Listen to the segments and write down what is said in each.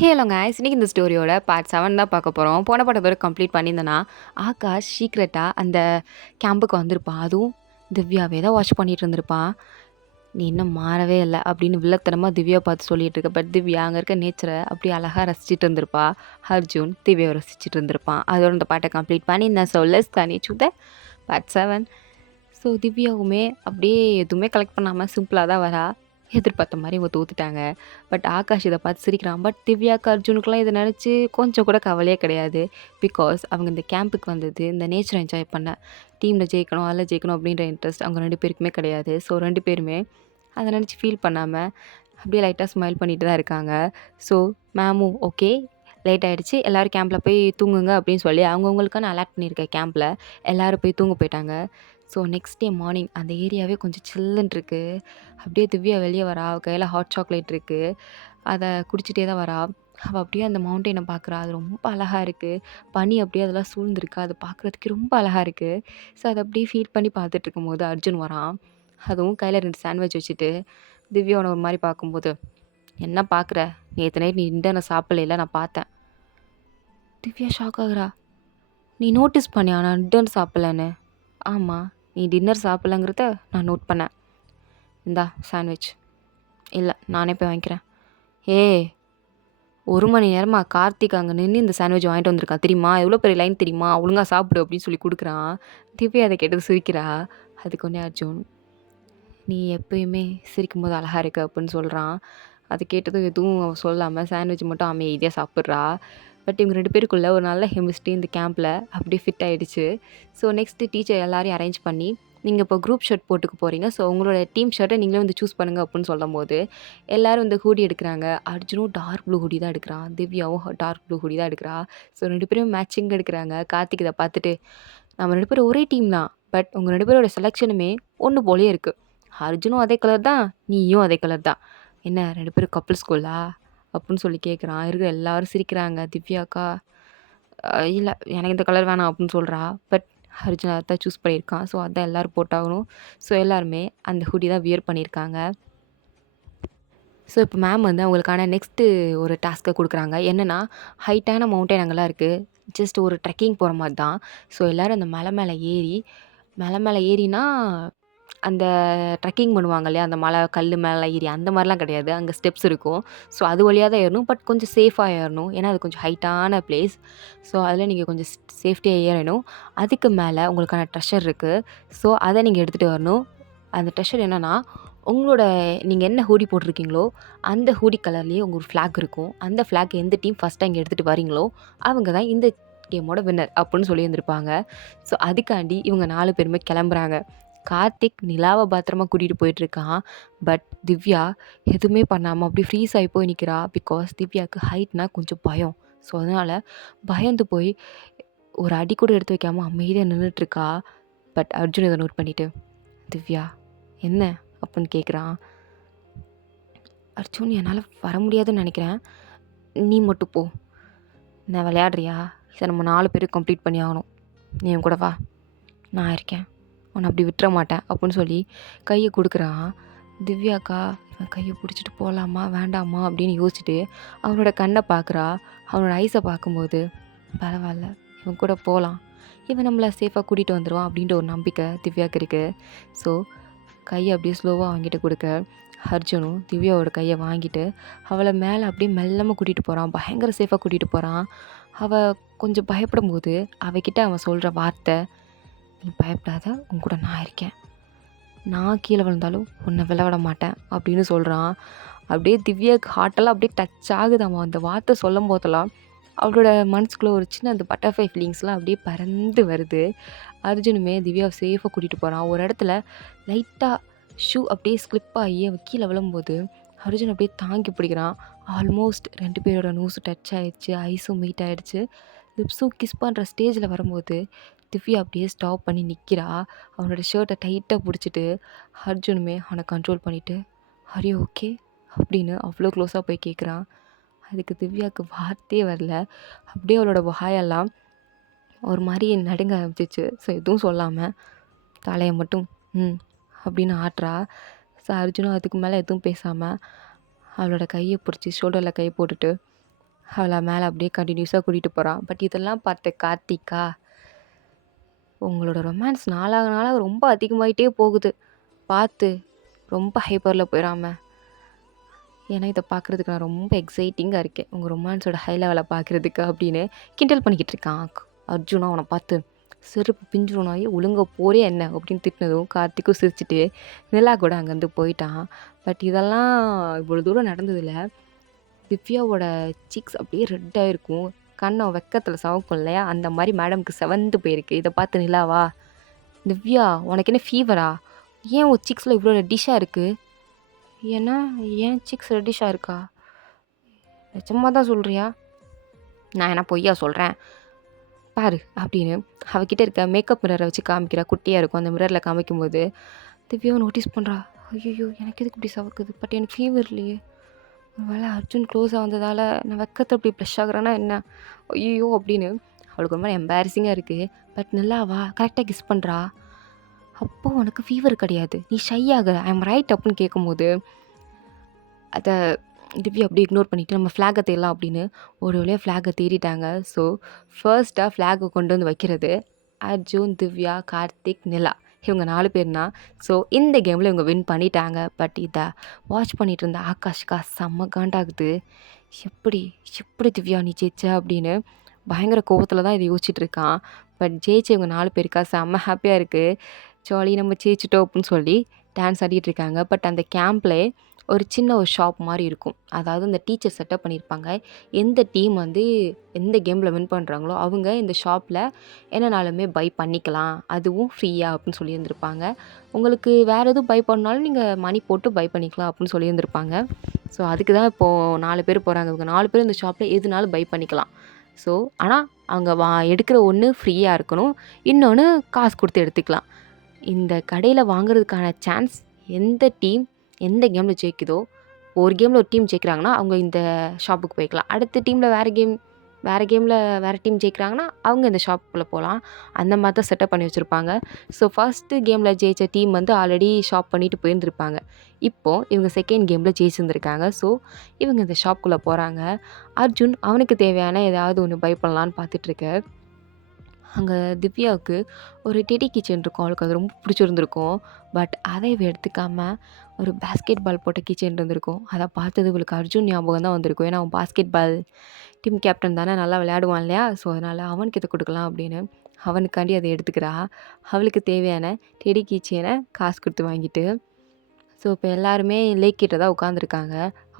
Hello guys, இன்னைக்கு இந்த ஸ்டோரியோட part 7 தான் பார்க்க போகிறோம். போன பாட்டத்தோட கம்ப்ளீட் பண்ணியிருந்தேன்னா, ஆகாஷ் சீக்ரெட்டாக அந்த கேம்புக்கு வந்திருப்பான். அதுவும் திவ்யாவே தான் வாட்ச் பண்ணிட்டு இருந்திருப்பான். நீ இன்னும் மாறவே இல்லை அப்படின்னு வில்லத்தனமாக திவ்யா பார்த்து சொல்லிட்டு இருக்க. பட் திவ்யா அங்கே இருக்க நேச்சரை அப்படி அழகாக ரசிச்சிட்டு இருந்திருப்பா. அர்ஜுன் திவ்யாவை ரசிச்சிட்டு இருந்திருப்பான். அதோட இந்த பாட்டை கம்ப்ளீட் பண்ணியிருந்தேன். So let's continue the part 7. So திவ்யாவுமே அப்படியே எதுவுமே கலெக்ட் பண்ணாமல் சிம்பிளாக தான் வரா. எதிர்பார்த்த மாதிரி இவங்க தோத்துட்டாங்க. பட் ஆகாஷ் இதை பார்த்து சிரிக்கிறான். பட் திவ்யாவுக்கு அர்ஜுனுக்குலாம் இதை நினச்சி கொஞ்சம் கூட கவலையே கிடையாது. பிகாஸ் அவங்க இந்த கேம்புக்கு வந்தது இந்த நேச்சரை என்ஜாய் பண்ண, டீமில் ஜெயிக்கணும் அதில் ஜெயிக்கணும் அப்படின்ற இன்ட்ரெஸ்ட் அவங்க 2 பேருக்குமே கிடையாது. ஸோ 2 பேருமே அதை நினச்சி ஃபீல் பண்ணாமல் அப்படியே லைட்டாக ஸ்மைல் பண்ணிட்டு தான் இருக்காங்க. ஸோ மேமும் ஓகே, லேட் ஆகிடுச்சு, எல்லோரும் கேம்பில் போய் தூங்குங்க அப்படின்னு சொல்லி அவங்கவுங்களுக்கான அலாட் பண்ணியிருக்க கேம்பில் எல்லோரும் போய் தூங்க போயிட்டாங்க. ஸோ நெக்ஸ்ட் டே மார்னிங் அந்த ஏரியாவே கொஞ்சம் சில்லுன்னு இருக்குது. அப்படியே திவ்யா வெளியே வரா. அவள் கையில் ஹாட் சாக்லேட் இருக்குது. அதை குடிச்சிட்டே தான் வரா. அவள் அப்படியே அந்த மவுண்டெயினை பார்க்குறா. அது ரொம்ப அழகாக இருக்குது. பனி அப்படியே அதெல்லாம் சூழ்ந்துருக்கு. அது பார்க்குறதுக்கு ரொம்ப அழகாக இருக்குது. ஸோ அதை அப்படியே ஃபீல் பண்ணி பார்த்துட்டு இருக்கும்போது அர்ஜுன் வரான். அதுவும் கையில் 2 சாண்ட்விச் வச்சுட்டு திவ்யாவை ஒரு மாதிரி பார்க்கும்போது, என்ன பார்க்குற, நேற்று நைட் நீ டின்னர் சாப்பிடல, நான் பார்த்தேன். திவ்யா ஷாக் ஆகுறா. நீ நோட்டீஸ் பண்ணியா நான் டின்னர் சாப்பிட்லன்னு? ஆமாம், நீ டின்னர் சாப்பிட்லங்கிறத நான் நோட் பண்ணேன். இந்தா சாண்ட்விச். இல்லை, நானே போய் வாங்கிக்கிறேன். ஏய், 1 மணி நேரமாக கார்த்திக் அங்கே நின்று இந்த சாண்ட்விச் வாங்கிட்டு வந்திருக்கான் தெரியுமா? எவ்வளோ பெரிய லைன் தெரியுமா? ஒழுங்காக சாப்பிடு அப்படின்னு சொல்லி கொடுக்குறான். திவ்யா அதை கேட்டது சிரிக்கிறா. அதுக்கு ஒன்றே அர்ஜுன், நீ எப்பயுமே சிரிக்கும்போது அழகாக இருக்க அப்படின்னு சொல்கிறான். அது கேட்டதும் எதுவும் அவள் சொல்லாமல் சாண்ட்விச் மட்டும் அமைதியாக சாப்பிட்றா. பட் இவங்க 2 பேருக்குள்ள ஒரு நல்ல கெமிஸ்ட்ரி இந்த கேம்பில் அப்படியே ஃபிட் ஆகிடுச்சு. ஸோ நெக்ஸ்ட்டு டீச்சர் எல்லாரையும் அரேஞ்ச் பண்ணி, நீங்கள் இப்போ குரூப் ஷர்ட் போட்டுக்க போகிறீங்க, ஸோ உங்களோட டீம் ஷர்ட்டை நீங்களே வந்து சூஸ் பண்ணுங்கள் அப்படின்னு சொல்லும் போது எல்லோரும் இந்த ஹூடி எடுக்கிறாங்க. அர்ஜுனும் டார்க் ப்ளூ ஹூடி தான் எடுக்கிறான். திவ்யாவும் டார்க் ப்ளூ ஹூடி தான் எடுக்கிறா. ஸோ 2 பேரும் மேட்சிங் எடுக்கிறாங்க. கார்த்திக் இதை பார்த்துட்டு, நம்ம 2 பேரும் ஒரே டீம் தான், பட் உங்கள் 2 பேரோட செலெக்ஷனுமே ஒன்று போலே இருக்குது. அர்ஜுனும் அதே கலர் தான், நீயும் அதே கலர் தான். என்ன 2 பேரும் கப்புள் ஸ்கூலா அப்படின்னு சொல்லி கேட்குறான். இருக்கிற எல்லாரும் சிரிக்கிறாங்க. திவ்யாக்கா இல்லை எனக்கு இந்த கலர் வேணாம் அப்படின்னு சொல்கிறா. பட் அர்ஜுன் அதை தான் சூஸ் பண்ணியிருக்கான். ஸோ அதான் எல்லோரும் போட்டாகணும். ஸோ எல்லாருமே அந்த ஹூடி தான் வியர் பண்ணியிருக்காங்க. ஸோ இப்போ மேம் வந்து அவங்களுக்கான நெக்ஸ்ட்டு ஒரு டாஸ்க்கை கொடுக்குறாங்க. என்னென்னா, ஹைட்டான மவுண்டைன் அங்கெல்லாம் இருக்குது. ஜஸ்ட் ஒரு ட்ரெக்கிங் போகிற மாதிரி தான். ஸோ எல்லோரும் அந்த மலை மேலே ஏறினா அந்த ட்ரெக்கிங் பண்ணுவாங்க இல்லையா, அந்த மலை கல் மேலே ஏறி அந்த மாதிரிலாம் கிடையாது. அங்கே ஸ்டெப்ஸ் இருக்கும். ஸோ அது வழியாக தான் ஏறணும். பட் கொஞ்சம் சேஃபாக ஏறணும். ஏன்னா அது கொஞ்சம் ஹைட்டான பிளேஸ். ஸோ அதில் நீங்கள் கொஞ்சம் சேஃப்டியாக ஏறணும். அதுக்கு மேலே உங்களுக்கான ட்ரெஷர் இருக்குது. ஸோ அதை நீங்கள் எடுத்துகிட்டு வரணும். அந்த ட்ரெஷர் என்னென்னா, உங்களோட நீங்கள் என்ன ஹூடி போட்டிருக்கீங்களோ அந்த ஹூடி கலர்லேயே உங்கள் ஃப்ளாக் இருக்கும். அந்த ஃப்ளாக் எந்த டீம் ஃபஸ்ட்டாக இங்கே எடுத்துகிட்டு வரீங்களோ அவங்க தான் இந்த கேமோட வின்னர் அப்படின்னு சொல்லியிருந்திருப்பாங்க. ஸோ அதுக்காண்டி இவங்க 4 பேருமே கிளம்புறாங்க. கார்த்திக் நிலாவை பத்திரமா கூட்டிகிட்டு போயிட்டுருக்கான். பட் திவ்யா எதுவுமே பண்ணாமல் அப்படி ஃப்ரீஸ் ஆகி போய் நிற்கிறா. பிகாஸ் திவ்யாவுக்கு ஹைட்னா கொஞ்சம் பயம். ஸோ அதனால் பயந்து போய் ஒரு அடி கூட எடுத்து வைக்காமல் அமைதியாக நின்றுட்டுருக்கா. பட் அர்ஜுன் இதை நோட் பண்ணிவிட்டு, திவ்யா என்ன அப்படின்னு கேட்குறான். அர்ஜுன், என்னால் வர முடியாதுன்னு நினைக்கிறேன், நீ மட்டும் போ. நான் விளையாடுறியா? இதை நம்ம 4 பேரும் கம்ப்ளீட் பண்ணி ஆகணும். நீ என் கூட வா, நான் இருக்கேன், உன்னை அப்படி விட்டுற மாட்டேன் அப்படின்னு சொல்லி கையை கொடுக்குறான். திவ்யாக்கா இவன் கையை பிடிச்சிட்டு போகலாமா வேண்டாமா அப்படின்னு யோசிச்சுட்டு அவனோட கண்ணை பார்க்குறா. அவனோட ஐஸை பார்க்கும்போது, பரவாயில்ல இவன் கூட போகலாம், இவன் நம்மளை சேஃபாக கூட்டிகிட்டு வந்துடுவான் அப்படின்ற ஒரு நம்பிக்கை திவ்யாவுக்கு இருக்குது. ஸோ கையை அப்படியே ஸ்லோவாக வாங்கிட்டு கொடுக்க, அர்ஜுனும் திவ்யாவோட கையை வாங்கிட்டு அவளை மேலே அப்படியே மெல்லமாக கூட்டிகிட்டு போகிறான். பயங்கர சேஃபாக கூட்டிகிட்டு போகிறான். அவள் கொஞ்சம் பயப்படும் போது அவகிட்ட அவன் சொல்கிற வார்த்தை, நீ பயப்படாத, உன் கூட நான் இருக்கேன், நான் கீழே விழுந்தாலும் உன்னை விட மாட்டேன் அப்படின்னு சொல்கிறான். அப்படியே திவ்யாவுக்கு ஹார்ட்டெல்லாம் அப்படியே டச் ஆகுது. அவன் அந்த வார்த்தை சொல்லும் போதெல்லாம் அவளோட மனசுக்குள்ளே ஒரு சின்ன அந்த பட்டர்ஃப்ளை ஃபீலிங்ஸ்லாம் அப்படியே பறந்து வருது. அர்ஜுனுமே திவ்யாவை சேஃபாக கூட்டிகிட்டு போகிறான். ஒரு இடத்துல லைட்டாக ஷூ அப்படியே ஸ்லிப் ஆகி அவள் கீழே விழும்போது அர்ஜுன் அப்படியே தாங்கி பிடிக்கிறான். ஆல்மோஸ்ட் 2 பேரோட நோஸும் டச் ஆகிடுச்சு, ஐஸும் மீட் ஆகிடுச்சு. லிப்ஸும் கிஸ் பண்ணுற ஸ்டேஜில் வரும்போது திவ்யா அப்படியே ஸ்டாப் பண்ணி நிற்கிறா. அவனோட ஷர்ட்டை டைட்டாக பிடிச்சிட்டு அர்ஜுனுமே அவனை கண்ட்ரோல் பண்ணிவிட்டு, ஆர் யூ ஓகே அப்படின்னு அவ்வளோ க்ளோஸாக போய் கேட்குறான். அதுக்கு திவ்யாவுக்கு வார்த்தையே வரல. அப்படியே அவளோட வாயெல்லாம் ஒரு மாதிரி நடுங்க ஆரம்பிச்சிச்சு. ஸோ எதுவும் சொல்லாமல் தலையை மட்டும் அப்படின்னு ஆட்டுறா. ஸோ அர்ஜுனும் அதுக்கு மேலே எதுவும் பேசாமல் அவளோட கையை பிடிச்சி ஷோல்டரில் கையை போட்டுட்டு, அவளை மேலே அப்படியே கண்டினியூஸாக கூட்டிகிட்டு போகிறான். பட் இதெல்லாம் பார்த்த கார்த்திகா, உங்களோட ரொமான்ஸ் நாளாக நாளாக ரொம்ப அதிகமாயிட்டே போகுது. பார்த்து ரொம்ப ஹைப்பரில் போயிடாம. ஏன்னா இதை பார்க்குறதுக்கு நான் ரொம்ப எக்ஸைட்டிங்காக இருக்கேன். உங்கள் ரொமான்ஸோட ஹை லெவலை பார்க்குறதுக்கு அப்படின்னு கிண்டல் பண்ணிக்கிட்டு இருக்கான் அர்ஜுனா. அவனை பார்த்து செருப்பு பிஞ்சிருனாயே ஒழுங்கா போறே என்ன அப்படின்னு திட்டினதும் கார்த்திக்கும் சிரிச்சுட்டு நிலா கூட அங்கேருந்து போயிட்டான். பட் இதெல்லாம் இவ்வளோ தூரம் நடந்ததில்ல. திவ்யாவோட சீக்ஸ் அப்படியே ரெட்டாக இருக்கும். கண்ணம் வெக்கத்தில் சவக்கும் இல்லையா, அந்த மாதிரி மேடம்க்கு செவந்து போயிருக்கு. இதை பார்த்து நிலாவா, திவ்யா உனக்கு என்ன ஃபீவரா, ஏன் உன் சீக்ஸில் இவ்வளோ ரெட்டிஷாக இருக்குது, ஏன்னா ஏன் சீக்ஸ் ரெட்டிஷாக இருக்கா, நிஜமாக தான் சொல்கிறியா, நான் என்ன பொய்யா சொல்கிறேன் பாரு அப்படின்னு அவகிட்ட இருக்க மேக்கப் மிரரை வச்சு காமிக்கிறா. குட்டியாக இருக்கும் அந்த மிரரில் காமிக்கும்போது திவ்யாவை நோட்டீஸ் பண்ணுறா. ஐயோ எனக்கு எதுக்கு இப்படி சவக்குது, பட் எனக்கு ஃபீவர் இல்லையே, ஒருவேளை அர்ஜுன் க்ளோஸாக வந்ததால் நான் வெக்கத்தை அப்படி ப்ளஷ் ஆகுறேன்னா என்ன, ஐயோ அப்படின்னு அவளுக்கு ரொம்ப எம்பாரசிங்காக இருக்குது. பட் நல்லாவா கரெக்டாக கிஸ் பண்ணுறா. அப்போது உனக்கு ஃபீவர் கிடையாது, நீ ஷை ஆகுற, ஐ எம் ரைட் அப்படின்னு கேட்கும்போது அதை திவ்யா அப்படியே இக்னோர் பண்ணிவிட்டு நம்ம ஃப்ளாகை தேடலாம் அப்படின்னு ஒரு வழியாக ஃப்ளாகை தேடிட்டாங்க. ஸோ ஃபர்ஸ்ட்டாக ஃப்ளாகை கொண்டு வந்து வைக்கிறது அர்ஜுன், திவ்யா, கார்த்திக், நிலா, இவங்க 4 பேர்னா. ஸோ இந்த கேமில் இவங்க வின் பண்ணிட்டாங்க. பட் இதை வாட்ச் பண்ணிகிட்டு இருந்த ஆகாஷ்கா செம்ம காண்டாகுது. எப்படி எப்படி திவ்யா நீ ஜெயிச்ச அப்படின்னு பயங்கர கோபத்தில் தான் இதை யோசிச்சுட்டு இருக்கான். பட் ஜெயிச்சு இவங்க 4 பேருக்கா செம்ம ஹாப்பியாக இருக்குது. ஜாலி நம்ம ஜெயிச்சிட்டோம் அப்படின்னு சொல்லி டான்ஸ் ஆடிட்டு இருக்காங்க. பட் அந்த கேம்பில் ஒரு சின்ன ஒரு ஷாப் மாதிரி இருக்கும். அதாவது இந்த டீச்சர் செட்டப் பண்ணியிருப்பாங்க. எந்த டீம் வந்து எந்த கேமில் வின் பண்ணுறாங்களோ அவங்க இந்த ஷாப்பில் என்னனாலுமே பை பண்ணிக்கலாம், அதுவும் ஃப்ரீயாக அப்படின்னு சொல்லியிருந்திருப்பாங்க. உங்களுக்கு வேறு எதுவும் பை பண்ணாலும் நீங்கள் மணி போட்டு பை பண்ணிக்கலாம் அப்படின்னு சொல்லியிருந்திருப்பாங்க. ஸோ அதுக்கு தான் இப்போது 4 பேர் போகிறாங்க. இவங்க 4 பேர் இந்த ஷாப்பில் எதுனாலும் பை பண்ணிக்கலாம். ஸோ ஆனால் அவங்க எடுக்கிற ஒன்று ஃப்ரீயாக இருக்கணும், இன்னொன்று காசு கொடுத்து எடுத்துக்கலாம். இந்த கடையில் வாங்குறதுக்கான சான்ஸ் எந்த டீம் எந்த கேமில் ஜெயிக்குதோ, ஒரு கேமில் ஒரு டீம் ஜெயிக்கிறாங்கன்னா அவங்க இந்த ஷாப்புக்கு போய்க்கலாம். அடுத்த டீமில் வேறு கேமில் வேறு டீம் ஜெயிக்கிறாங்கன்னா அவங்க இந்த ஷாப்புக்குள்ளே போகலாம். அந்த மாதிரி தான் செட்டப் பண்ணி வச்சுருப்பாங்க. ஸோ ஃபஸ்ட்டு கேமில் ஜெயித்த டீம் வந்து ஆல்ரெடி ஷாப் பண்ணிட்டு போயிருந்துருப்பாங்க. இப்போது இவங்க செகண்ட் கேமில் ஜெயிச்சிருந்துருக்காங்க. ஸோ இவங்க இந்த ஷாப்புக்குள்ளே போகிறாங்க. அர்ஜுன் அவனுக்கு தேவையான ஏதாவது ஒன்று பை பண்ணலான்னு பார்த்துட்ருக்க. அங்கே திவ்யாவுக்கு ஒரு டெடி கிச்சன் இருக்கும். அவளுக்கு அது ரொம்ப பிடிச்சிருந்துருக்கும். பட் அதை இவ எடுத்துக்காமல் ஒரு பாஸ்கெட் பால் போட்ட கிச்சன் இருந்திருக்கும். அதை பார்த்தது இவளுக்கு அர்ஜுன் ஞாபகம் தான் வந்திருக்கும். ஏன்னா அவன் பாஸ்கெட் பால் டீம் கேப்டன் தானே, நல்லா விளையாடுவான் இல்லையா. ஸோ அதனால் அவனுக்கு இதை கொடுக்கலாம் அப்படின்னு அவனுக்காண்டி அதை எடுத்துக்கிறா. அவளுக்கு தேவையான டெடி கிச்சனை காசு கொடுத்து வாங்கிட்டு. ஸோ இப்போ எல்லாருமே லேக் கிட்ட தான் உட்காந்துருக்காங்க.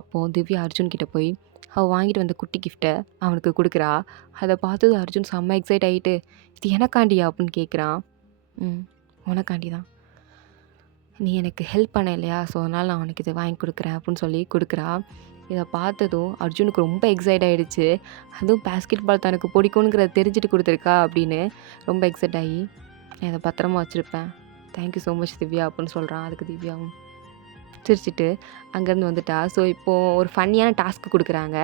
அப்போது திவ்யா அர்ஜுன் கிட்ட போய் அவள் வாங்கிட்டு வந்த குட்டி கிஃப்ட்டை அவனுக்கு கொடுக்குறா. அதை பார்த்தது அர்ஜுன் செம்ம எக்ஸைட் ஆகிட்டு, இது எனக்காண்டியா அப்படின்னு கேட்குறான். உனக்காண்டி தான், நீ எனக்கு ஹெல்ப் பண்ண இல்லையா, ஸோ அதனால் நான் உனக்கு இதை வாங்கி கொடுக்குறேன் அப்படின்னு சொல்லி கொடுக்குறா. இதை பார்த்ததும் அர்ஜுனுக்கு ரொம்ப எக்ஸைட் ஆகிடுச்சு. அதுவும் பாஸ்கெட் பால் தனக்கு பிடிக்குங்கிறத தெரிஞ்சுட்டு கொடுத்துருக்கா அப்படின்னு ரொம்ப எக்ஸைட் ஆகி, நான் இதை பத்திரமா வச்சுருப்பேன், தேங்க்யூ ஸோ மச் திவ்யா அப்படின்னு சொல்கிறான். அதுக்கு திவ்யாவும் சிரிச்சிட்டு அங்கேருந்து வந்துட்டா. ஸோ இப்போது ஒரு ஃபன்னியான டாஸ்க்கு கொடுக்குறாங்க.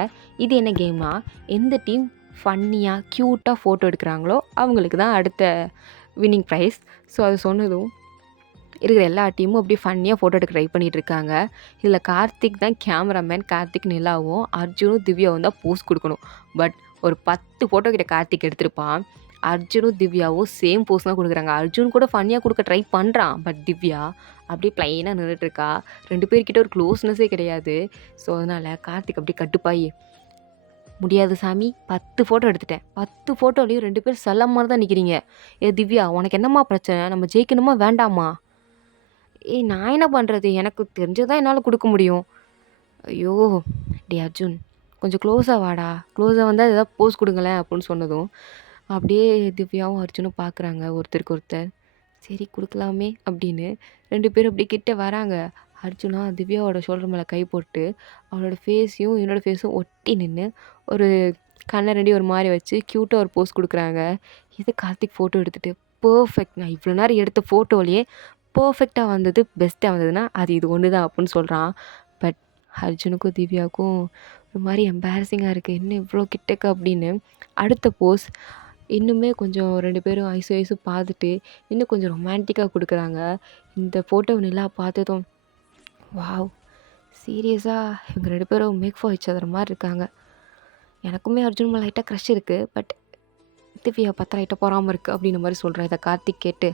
இது என்ன கேம்னா, எந்த டீம் ஃபன்னியாக க்யூட்டாக ஃபோட்டோ எடுக்கிறாங்களோ அவங்களுக்கு தான் அடுத்த வின்னிங் ப்ரைஸ். ஸோ அது சொன்னதும் இருக்கிற எல்லா டீமும் அப்படியே ஃபன்னியாக ஃபோட்டோ எடுக்க ட்ரை பண்ணிகிட்டு இருக்காங்க. இதில் கார்த்திக் தான் கேமராமேன். கார்த்திக், நிலாவும் அர்ஜுனும் திவ்யாவும் தான் போஸ் கொடுக்கணும். பட் ஒரு 10 ஃபோட்டோ கிட்ட கார்த்திக் எடுத்திருப்பான். அர்ஜுனும் திவ்யாவும் சேம் போஸ் தான் கொடுக்குறாங்க. அர்ஜுன் கூட ஃபன்னியாக கொடுக்க ட்ரை பண்ணுறான். பட் திவ்யா அப்படியே ப்ளைனாக நின்றுட்டுருக்கா. 2 பேர்கிட்ட ஒரு க்ளோஸ்னஸே கிடையாது. ஸோ அதனால் கார்த்திக் அப்படியே கட்டுப்பாயி, முடியாது சாமி, 10 ஃபோட்டோ எடுத்துட்டேன், 10 ஃபோட்டோலையும் 2 பேர் செல்ல மாதிரி தான் நிற்கிறீங்க. திவ்யா உனக்கு என்னம்மா பிரச்சனை, நம்ம ஜெயிக்கணுமா வேண்டாமா? நான் என்ன பண்ணுறது, எனக்கு தெரிஞ்சதான் என்னால் கொடுக்க முடியும். ஐயோ டே அர்ஜுன், கொஞ்சம் க்ளோஸாக வாடா, க்ளோஸாக வந்தால் ஏதாவது போஸ் கொடுங்களேன் அப்படின்னு சொன்னதும் அப்படியே திவ்யாவும் அர்ஜுனும் பார்க்குறாங்க ஒருத்தருக்கு ஒருத்தர். சரி கொடுக்கலாமே அப்படின்னு 2 பேரும் அப்படி கிட்ட வராங்க. அர்ஜுனா திவ்யாவோட ஷோல்டர் மேலே கை போட்டு அவளோட ஃபேஸையும் என்னோடய ஃபேஸும் ஒட்டி நின்று ஒரு கண்ணை ரெண்டி ஒரு மாதிரி வச்சு க்யூட்டாக ஒரு போஸ் கொடுக்குறாங்க. இது கார்த்திக் ஃபோட்டோ எடுத்துகிட்டு பர்ஃபெக்ட், நான் இவ்வளோ நேரம் எடுத்த ஃபோட்டோலேயே பர்ஃபெக்டாக வந்தது, பெஸ்ட்டாக வந்ததுன்னா அது இது ஒன்று தான் அப்படின்னு சொல்கிறான். பட் அர்ஜுனுக்கும் திவ்யாவுக்கும் ஒரு மாதிரி எம்பாரசிங்காக இருக்குது, இன்னும் இவ்வளோ கிட்டக்க அப்படின்னு. அடுத்த போஸ் இன்னுமே கொஞ்சம் 2 பேரும் ஐஸு பார்த்துட்டு இன்னும் கொஞ்சம் ரொமான்டிக்காக கொடுக்குறாங்க. இந்த ஃபோட்டோ நிலா பார்த்ததும், வாவ், சீரியஸாக இவங்க 2 பேரும் மேக் ஃபார் ஈச் அதர் மாதிரி இருக்காங்க, எனக்குமே அர்ஜுன் மேல லைட்டா க்ரஷ் இருக்கு. பட் திவ்யாவ பார்த்தா லைட்டா பொறாம இருக்கு அப்படின்ற மாரி சொல்றா. இத கார்த்திக் கேட்டு,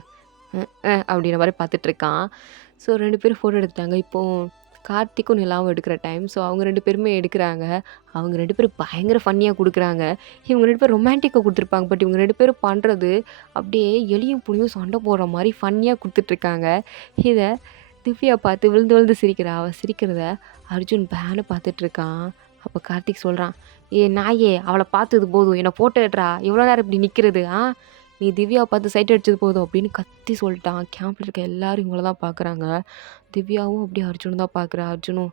அப்படின்ற மாரி பார்த்துட்டு இருக்கான். ஸோ 2 பேரும் ஃபோட்டோ எடுத்துட்டாங்க. இப்போ கார்த்திக்கும் நிலாவும் எடுக்கிற டைம். ஸோ அவங்க 2 பேருமே எடுக்குறாங்க. அவங்க 2 பேரும் பயங்கர ஃபன்னியா குடுக்குறாங்க. இவங்க 2 பேரும் ரொமான்டிக்கா குடுத்துருப்பாங்க. பட் இவங்க 2 பேரும் பண்றது அப்படியே எலியும் புலியும் சண்டை போடுற மாரி ஃபன்னியா குடுத்துட்ருக்காங்க. இத திவ்யா பார்த்து விழுந்து விழுந்து சிரிக்கிறா. அவ சிரிக்கிறத அர்ஜுன் பேன்னு பார்த்துட்ருக்கான். அப்ப கார்த்திக் சொல்றான், "ஏய் நாயே! அவள பார்த்தது போதும். என்ன ஃபோட்டோ எடுறா! எவ்வளோ நேரம் இப்படி நிக்கிறது? நீ திவ்யாவ பார்த்து சைட் அடிச்சது போதும்" அப்படின்னு கத்தி சொல்லிட்டான். கேம்ப்ல இருக்க எல்லாரும் இவங்கள தான் பார்க்குறாங்க. திவ்யாவும் அப்படியே அர்ஜுன் தான் பார்க்குறா. அர்ஜுனும்,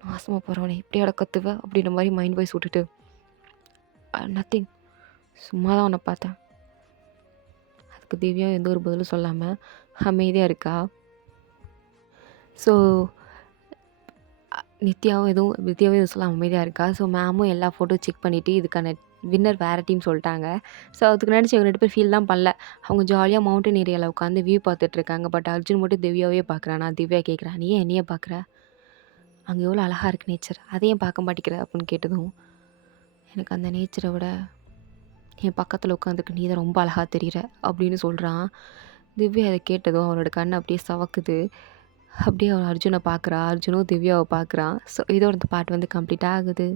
"நாசமா போறவனே! இப்படியாடா கத்துவ?" அப்படின்ற மாரி மைண்ட் வாய்ஸ் விட்டுட்டு, நத்திங். சும்மா தான் உன்ன பார்த்தேன்." அதுக்கு திவ்யாவும் எந்த ஒரு பதிலும் சொல்லாம அமைதியா இருக்கா. ஸோ வித்யாவும் எதுவும் சொல்லாம அமைதியா இருக்கா. ஸோ மேமும் எல்லா ஃபோட்டோ செக் பண்ணிவிட்டு இதுக்கான வின்னர் வேறு டீம் சொல்லிட்டாங்க. ஸோ அதுக்கு நினச்சி இவங்க 2 பேர் ஃபீல்லாம் பண்ணல. அவங்க ஜாலியாக மவுண்டன் ஏரியாவில் உட்காந்து வியூ பார்த்துட்ருக்காங்க. பட் அர்ஜுன் மட்டும் திவ்யாவே பார்க்குறான். நான் திவ்யா கேட்குறேன், "நீ ஏன் என்னையே பார்க்குற? அங்கே எவ்வளோ அழகாக இருக்குது நேச்சர். அதை ஏன் பார்க்க மாட்டேங்கிற?" அப்படின்னு கேட்டதும், "எனக்கு அந்த நேச்சரை விட என் பக்கத்தில் உட்காந்துருக்கு நீ தான் ரொம்ப அழகாக தெரிகிற" அப்படின்னு சொல்கிறான். திவ்யா அதை கேட்டதும் அவனோட கண் அப்படியே சவக்குது. அப்படியே அவன் அர்ஜுனை பார்க்குறா. அர்ஜுனும் திவ்யாவை பார்க்குறான். ஸோ இதோட இந்த பாட்டு வந்து கம்ப்ளீட் ஆகுது.